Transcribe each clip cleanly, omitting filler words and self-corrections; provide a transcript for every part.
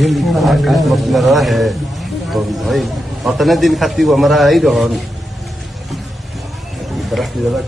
में रहे तो भाई उतने दिन खातिर हमारा आई रहन बरस ज्यादा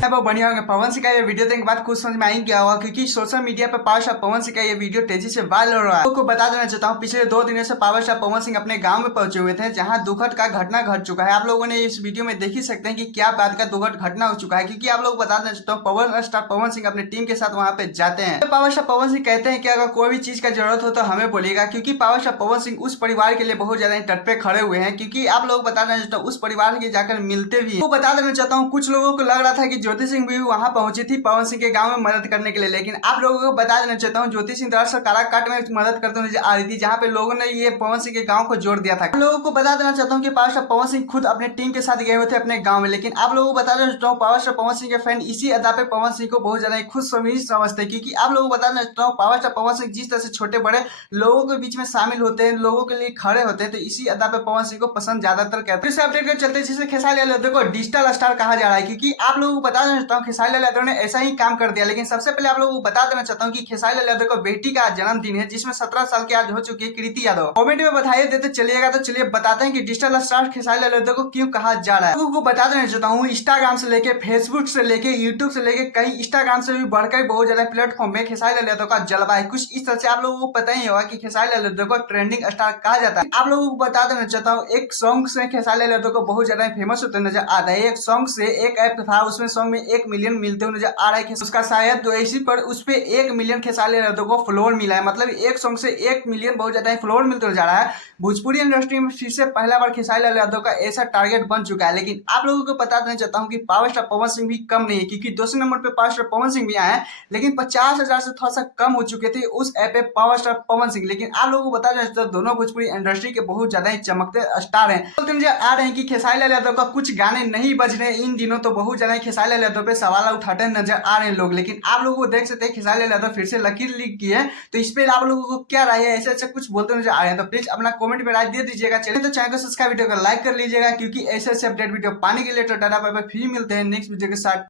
का बहुत बढ़िया होंगे। पवन सिंह का ये वीडियो देखने के बाद कुछ समझ में आई क्या हुआ, क्योंकि सोशल मीडिया पर पावर स्टार पवन सिंह का ये वीडियो तेजी से वायरल हो रहा है। आपको बता देना चाहता हूँ, पिछले 2 दिनों से पावर स्टार पवन सिंह अपने गांव में पहुंचे हुए थे, जहां दुखद का घटना घट चुका है। आप लोगों ने इस वीडियो में देख ही सकते हैं कि क्या बात का दुखद घटना हो चुका है। क्योंकि आप लोग बता देना चाहता हूँ, पवन स्टार पवन सिंह अपने टीम के साथ वहां पे जाते हैं। तो पावर स्टार पवन सिंह कहते हैं कि अगर कोई भी चीज का जरूरत हो तो हमें बोलिएगा, क्योंकि पावर स्टार पवन सिंह उस परिवार के लिए बहुत ज्यादा तट पे खड़े हुए हैं। क्योंकि आप लोग बता देना चाहता हूँ, उस परिवार के जाकर मिलते भी। तो बता देना चाहता हूँ, कुछ लोगों को लग रहा था कि ज्योति सिंह भी वहां पहुंची थी पवन सिंह के गांव में मदद करने के लिए, लेकिन आप लोगों को बता देना चाहता हूं, ज्योति सिंह दरअसल काराकाट में मदद करते हुए आ रही थी, जहां पे लोगों ने ये पवन सिंह के गांव को जोड़ दिया था। आप लोगों को बता देना चाहता हूं कि पावर स्टार पवन सिंह खुद अपने टीम के साथ गए हुए थे अपने गांव में, लेकिन आप लोगों को बता देना चाहता हूं, पावर स्टार पवन सिंह के फैन इसी अदा पे पवन सिंह को बहुत ज्यादा खुश समझते हैं। क्योंकि आप लोगों को बता देना चाहता हूं, पावर स्टार पवन सिंह जिस तरह से छोटे बड़े लोगों के बीच में शामिल होते हैं, लोगों के लिए खड़े होते हैं, तो इसी अदा पे पवन सिंह को पसंद ज्यादातर करते हैं। इस अपडेट कर चलते जिसे खेसारी लाल यादव को डिजिटल स्टार कहा जा रहा है। क्योंकि आप लोगों को बता देना चाहता हूँ, खेसारी लाल यादव ने ऐसा ही काम कर दिया। लेकिन सबसे पहले आप लोगों को बता देना चाहता हूं कि खेसारी लाल यादव को बेटी का जन्मदिन है, जिसमें 17 साल की आज हो चुकी है कृति यादव। कमेंट में बधाई देते चलिएगा। तो चलिए बताते हैं कि डिजिटल स्टार खेसारी लाल यादव को क्यों कहा जा रहा है। लोगों को बता देना चाहता हूँ, इंस्टाग्राम से लेके फेसबुक से लेके यूट्यूब से लेके कई इंस्टाग्राम से भी बढ़कर बहुत ज्यादा प्लेटफॉर्म में खेसारी लाल यादव का जलवा है। कुछ इस तरह से आप लोगों को पता ही होगा कि खेसारी लाल यादव को ट्रेंडिंग स्टार कहा जाता है। आप लोगों को बता देना चाहता हूँ, एक सॉन्ग से खेसारी लाल यादव को बहुत ज्यादा फेमस होते नजर आता है। एक सॉन्ग से एक ऐप था, उसमें सॉन्ग में 1 मिलियन मिलते हुए नजर आ रहा है। उसका शायद तो इसी पर उस पे 1 मिलियन खेसारी लाल यादव को फ्लोर मिला है। मतलब एक सॉन्ग से 1 मिलियन बहुत ज्यादा फ्लोर मिलते जा रहा है। भोजपुरी इंडस्ट्री में फिर से पहला बार खेसारी लाल यादव का ऐसा टारगेट बन चुका है। लेकिन आप लोगों को बता देना चाहता हूँ कि पावर स्टार पवन सिंह भी कम नहीं है, क्योंकि दूसरे नंबर पे पावर स्टार पवन सिंह भी आए हैं, लेकिन 50,000 से थोड़ा सा कम हो चुके थे उस ऐप पे पावर स्टार पवन सिंह। लेकिन आप लोगों को बता देना चाहता हूँ, दोनों भोजपुरी इंडस्ट्री के बहुत ज्यादा ही चमकते स्टार हैं। बोलते मुझे आ रहे हैं कि खेसारी लाल यादव का कुछ गाने नहीं बज रहे इन दिनों, तो बहुत ज्यादा खेसारी लाल यादव पे सवाल उठाते नजर आ रहे हैं लोग। लेकिन आप लोगों को देख सकते हैं खेसारी लाल यादव फिर से लकीर लीक की है, तो इस पे आप लोगों को क्या राय है, ऐसे कुछ बोलते नजर आ रहे हैं, तो प्लीज अपना कमेंट में राय दे दीजिएगा। चलिए तो चैनल को सब्सक्राइब, वीडियो को लाइक कर लीजिएगा, क्योंकि ऐसे अपडेट वीडियो पाने के लिए तो टाटा बाय बाय, फिर मिलते हैं नेक्स्ट वीडियो के साथ।